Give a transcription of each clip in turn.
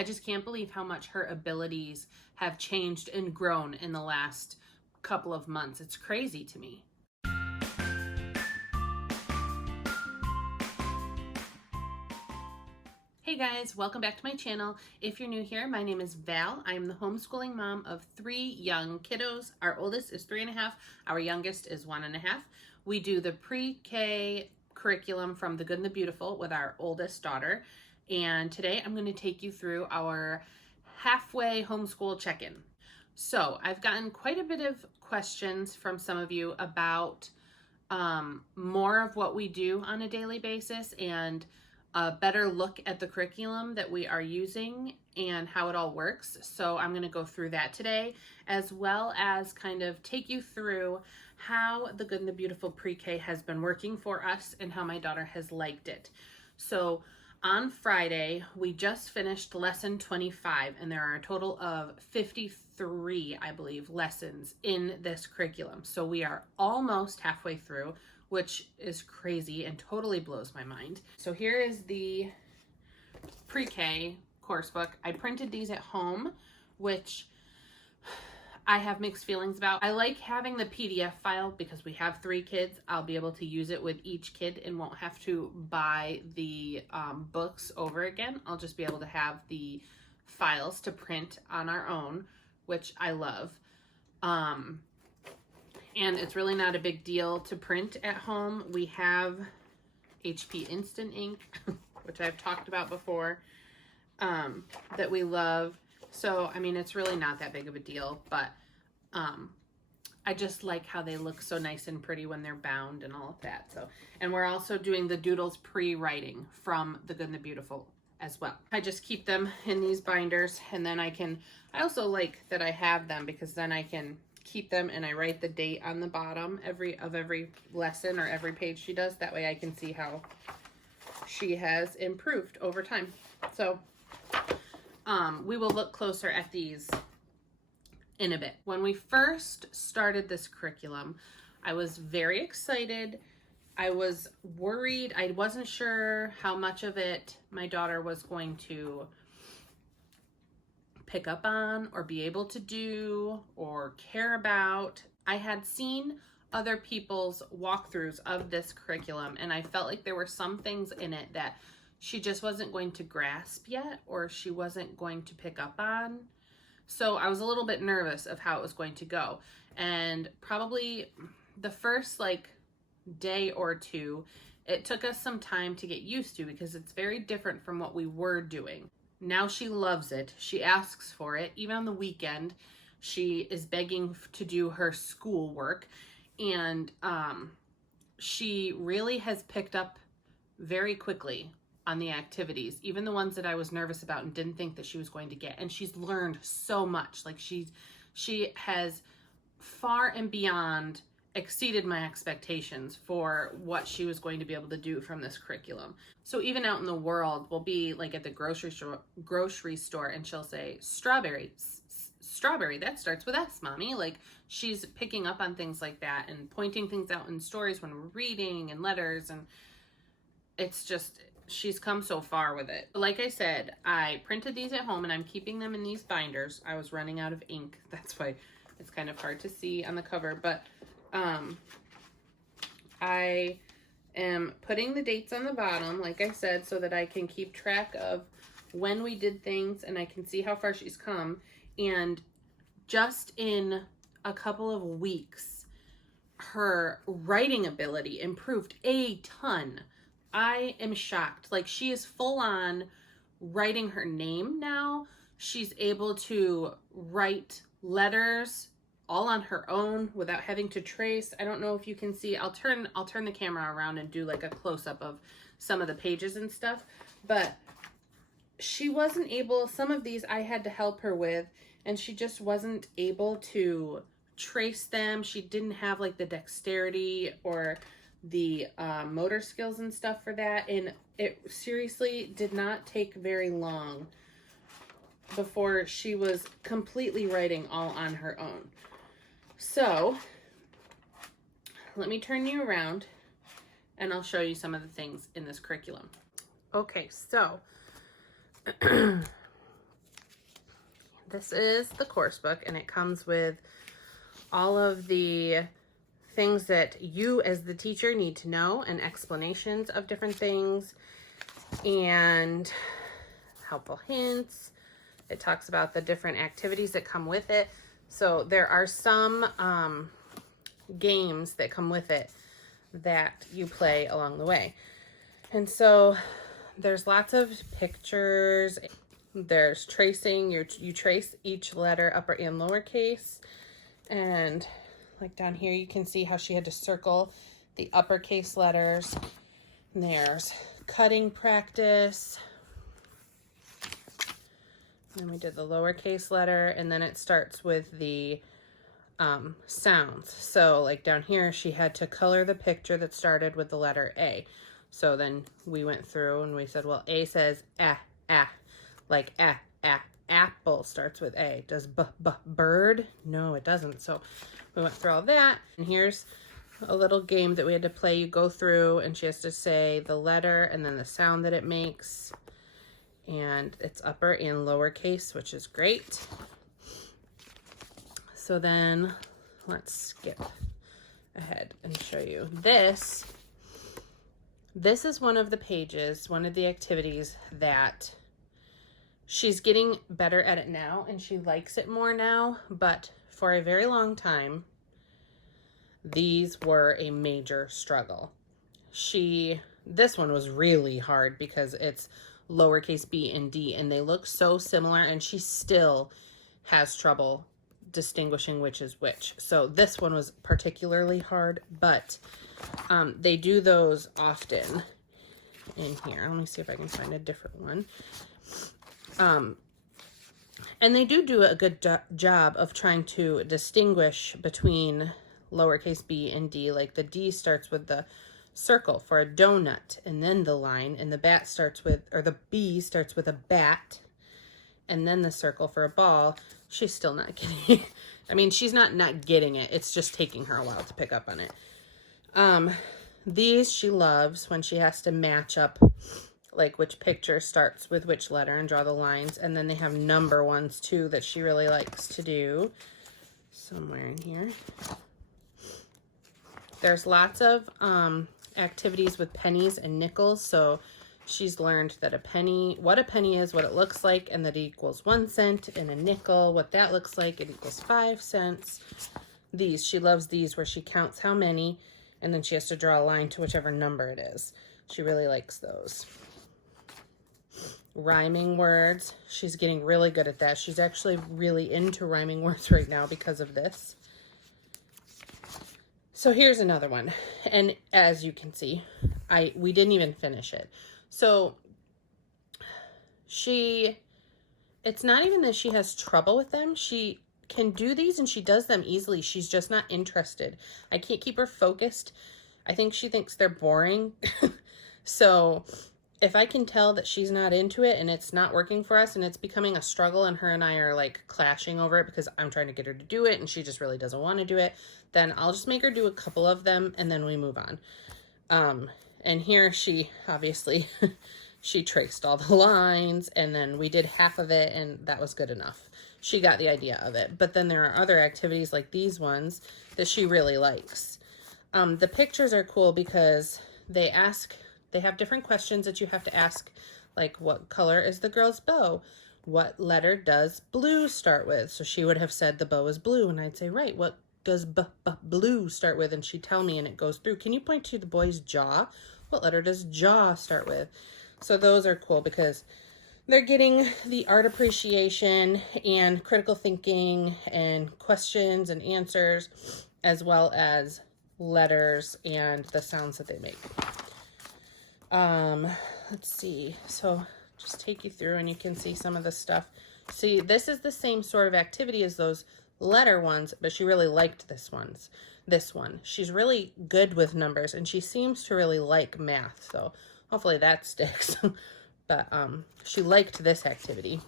I just can't believe how much her abilities have changed and grown in the last couple of months. It's crazy to me. Hey guys, welcome back to my channel. If you're new here, my name is Val. I'm the homeschooling mom of 3 young kiddos. Our oldest is 3.5. Our youngest is 1.5. We do the pre-K curriculum from The Good and the Beautiful with our oldest daughter. And today I'm going to take you through our halfway homeschool check-in. So I've gotten quite a bit of questions from some of you about more of what we do on a daily basis and a better look at the curriculum that we are using and how it all works. So I'm going to go through that today, as well as kind of take you through how The Good and the Beautiful pre-K has been working for us and how my daughter has liked it. So on Friday, we just finished lesson 25, and there are a total of 53, I believe, lessons in this curriculum. So we are almost halfway through, which is crazy and totally blows my mind. So here is the pre-K course book. I printed these at home, which I have mixed feelings about. I like having the PDF file because we have 3 kids. I'll be able to use it with each kid and won't have to buy the books over again. I'll just be able to have the files to print on our own, which I love. And it's really not a big deal to print at home. We have HP Instant Ink, which I've talked about before, that we love. So, I mean, it's really not that big of a deal, but I just like how they look so nice and pretty when they're bound and all of that. So, and we're also doing the doodles pre-writing from The Good and the Beautiful as well. I just keep them in these binders, and then I also like that I have them because then I can keep them and I write the date on the bottom of every lesson or every page she does. That way I can see how she has improved over time. So we will look closer at these in a bit. When we first started this curriculum, I was very excited. I was worried. I wasn't sure how much of it my daughter was going to pick up on or be able to do or care about. I had seen other people's walkthroughs of this curriculum, and I felt like there were some things in it that she just wasn't going to grasp yet, or she wasn't going to pick up on. So I was a little bit nervous of how it was going to go. And probably the first day or two, it took us some time to get used to because it's very different from what we were doing. Now she loves it. She asks for it. Even on the weekend, she is begging to do her schoolwork. And she really has picked up very quickly on the activities, even the ones that I was nervous about and didn't think that she was going to get. And she's learned so much. Like she has far and beyond exceeded my expectations for what she was going to be able to do from this curriculum. So even out in the world, we'll be like at the grocery store and she'll say, strawberry, that starts with S, mommy. Like she's picking up on things like that and pointing things out in stories when we're reading and letters. And it's just, she's come so far with it. Like I said, I printed these at home and I'm keeping them in these binders. I was running out of ink. That's why it's kind of hard to see on the cover, but I am putting the dates on the bottom, like I said, so that I can keep track of when we did things and I can see how far she's come. And just in a couple of weeks, her writing ability improved a ton. I am shocked. Like she is full on writing her name now. She's able to write letters all on her own without having to trace. I don't know if you can see. I'll turn the camera around and do like a close-up of some of the pages and stuff. But she wasn't able, some of these I had to help her with, and she just wasn't able to trace them. She didn't have like the dexterity or the motor skills and stuff for that. And it seriously did not take very long before she was completely writing all on her own. So let me turn you around and I'll show you some of the things in this curriculum. Okay, so This is the course book, and it comes with all of the things that you as the teacher need to know and explanations of different things and helpful hints. It talks about the different activities that come with it. So there are some games that come with it that you play along the way. And so there's lots of pictures. There's tracing. You trace each letter, upper and lowercase. And like down here, you can see how she had to circle the uppercase letters. And there's cutting practice. And then we did the lowercase letter, and then it starts with the sounds. So like down here, she had to color the picture that started with the letter A. So then we went through and we said, well, A says like apple starts with A. Does bird? No, it doesn't. So we went through all that. And here's a little game that we had to play. You go through and she has to say the letter and then the sound that it makes. And it's upper and lowercase, which is great. So then let's skip ahead and show you this. This is one of the pages, one of the activities that she's getting better at it now, and she likes it more now, but for a very long time, these were a major struggle. This one was really hard because it's lowercase b and d, and they look so similar, and she still has trouble distinguishing which is which. So this one was particularly hard, but they do those often in here. Let me see if I can find a different one. And they do a good job of trying to distinguish between lowercase b and d. Like the D starts with the circle for a donut, and then the line, and the the B starts with a bat, and then the circle for a ball. She's still not getting it. I mean, she's not getting it. It's just taking her a while to pick up on it. These she loves when she has to match up like which picture starts with which letter and draw the lines. And then they have number ones too that she really likes to do. Somewhere in here. There's lots of activities with pennies and nickels. So she's learned that what a penny is, what it looks like, and that it equals 1 cent, and a nickel, what that looks like, it equals 5 cents. She loves these where she counts how many, and then she has to draw a line to whichever number it is. She really likes those. Rhyming words. She's getting really good at that. She's actually really into rhyming words right now because of this. So here's another one. And as you can see, we didn't even finish it. So it's not even that she has trouble with them. She can do these and she does them easily. She's just not interested. I can't keep her focused. I think she thinks they're boring. So if I can tell that she's not into it and it's not working for us and it's becoming a struggle and her and I are like clashing over it because I'm trying to get her to do it and she just really doesn't want to do it, then I'll just make her do a couple of them and then we move on. And here she obviously, she traced all the lines and then we did half of it and that was good enough. She got the idea of it. But then there are other activities like these ones that she really likes. The pictures are cool because they have different questions that you have to ask, like what color is the girl's bow? What letter does blue start with? So she would have said the bow is blue and I'd say, right, what does blue start with? And she'd tell me and it goes through. Can you point to the boy's jaw? What letter does jaw start with? So those are cool because they're getting the art appreciation and critical thinking and questions and answers, as well as letters and the sounds that they make. Let's see. So just take you through and you can see some of the stuff. See, this is the same sort of activity as those letter ones, but she really liked this one. She's really good with numbers and she seems to really like math. So hopefully that sticks. But she liked this activity.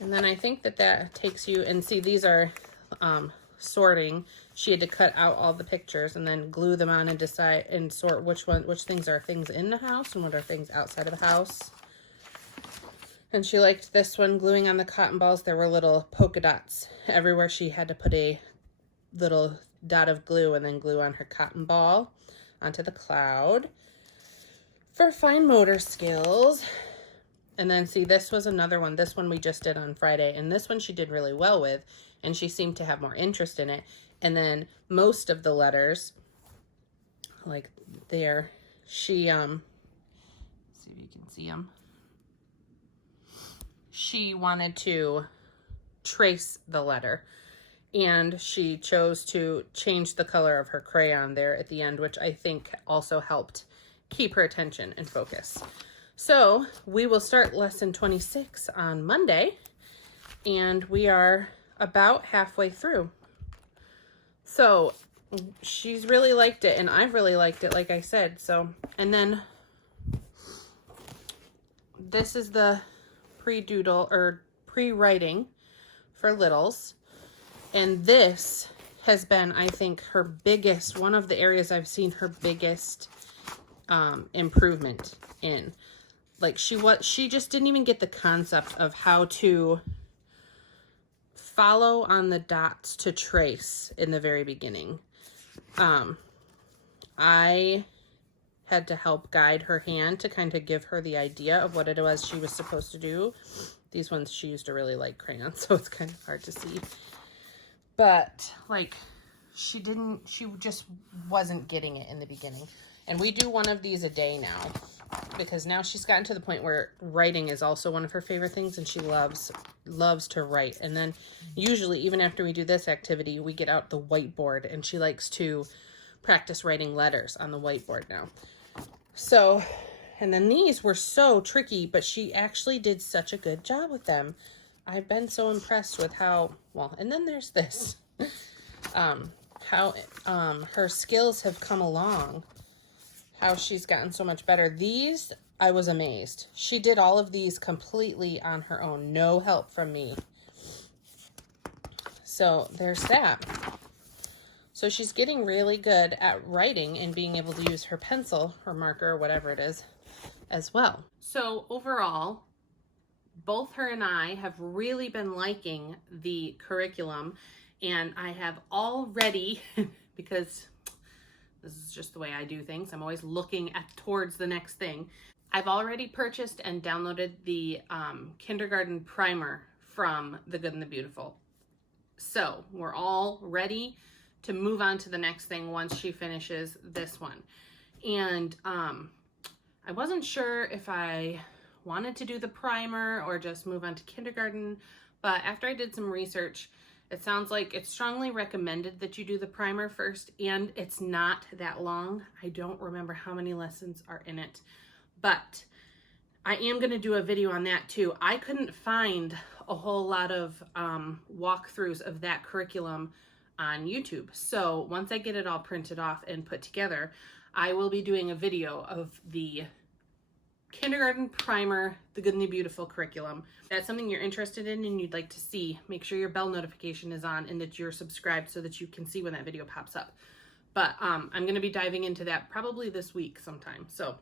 And then I think that takes you, and see, these are sorting. She had to cut out all the pictures and then glue them on and decide and sort which things are things in the house and what are things outside of the house. And she liked this one, gluing on the cotton balls. There were little polka dots everywhere. She had to put a little dot of glue and then glue on her cotton ball onto the cloud for fine motor skills. And then see, this was another one. This one we just did on Friday, and this one she did really well with, and she seemed to have more interest in it. And then most of the letters, like there, she see if you can see them. She wanted to trace the letter, and she chose to change the color of her crayon there at the end, which I think also helped keep her attention and focus. So we will start lesson 26 on Monday, and we are about halfway through. So she's really liked it, and I've really liked it, like I said. So, and then this is the pre-doodle or pre-writing for littles. And this has been, I think, her biggest, one of the areas I've seen her biggest improvement in. Like she just didn't even get the concept of how to follow on the dots to trace in the very beginning. I had to help guide her hand to kind of give her the idea of what it was she was supposed to do. These ones she used to really like crayons, so it's kind of hard to see. But like she just wasn't getting it in the beginning. And we do one of these a day now, because now she's gotten to the point where writing is also one of her favorite things, and she loves to write. And then usually even after we do this activity, we get out the whiteboard, and she likes to practice writing letters on the whiteboard now. So, and then these were so tricky, but she actually did such a good job with them. I've been so impressed with how well, and then there's this, how her skills have come along, how she's gotten so much better. These, I was amazed. She did all of these completely on her own, no help from me. So there's that. So she's getting really good at writing and being able to use her pencil or marker or whatever it is as well. So overall, both her and I have really been liking the curriculum, and I have already, because this is just the way I do things, I'm always looking towards the next thing. I've already purchased and downloaded the kindergarten primer from The Good and the Beautiful. So we're all ready to move on to the next thing once she finishes this one. And I wasn't sure if I wanted to do the primer or just move on to kindergarten, but after I did some research, it sounds like it's strongly recommended that you do the primer first, and it's not that long. I don't remember how many lessons are in it, but I am going to do a video on that too. I couldn't find a whole lot of walkthroughs of that curriculum on YouTube. So once I get it all printed off and put together, I will be doing a video of the kindergarten primer, The Good and the Beautiful curriculum. If that's something you're interested in and you'd like to see, make sure your bell notification is on and that you're subscribed so that you can see when that video pops up. But I'm going to be diving into that probably this week sometime. So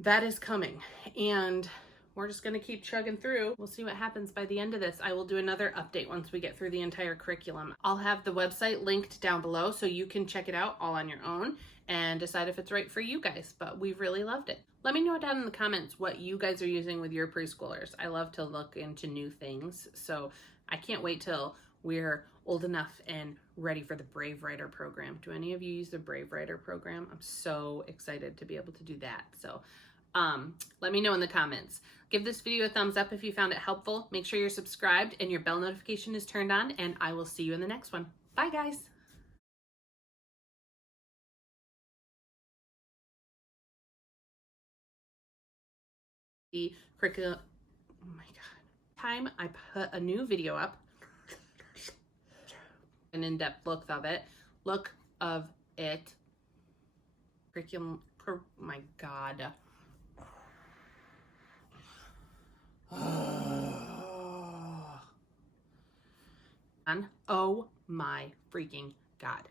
that is coming, and we're just going to keep chugging through. We'll see what happens by the end of this. I will do another update once we get through the entire curriculum. I'll have the website linked down below so you can check it out all on your own and decide if it's right for you guys, but we've really loved it. Let me know down in the comments what you guys are using with your preschoolers. I love to look into new things, so I can't wait till we're old enough and ready for the Brave Writer program. Do any of you use the Brave Writer program? I'm so excited to be able to do that. So let me know in the comments. Give this video a thumbs up if you found it helpful. Make sure you're subscribed and your bell notification is turned on, and I will see you in the next one. Bye, guys. The curriculum, oh my God. Time I put a new video up, an in-depth look of it. Curriculum, oh my God. Oh my freaking God.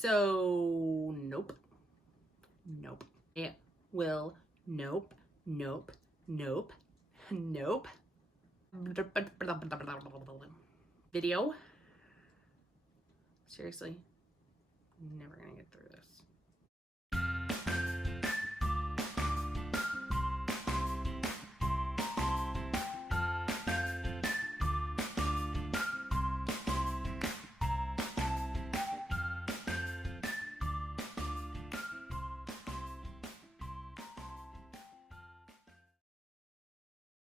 So, nope. Nope. It will, nope, nope, nope, nope. Video. Seriously, never gonna get through this.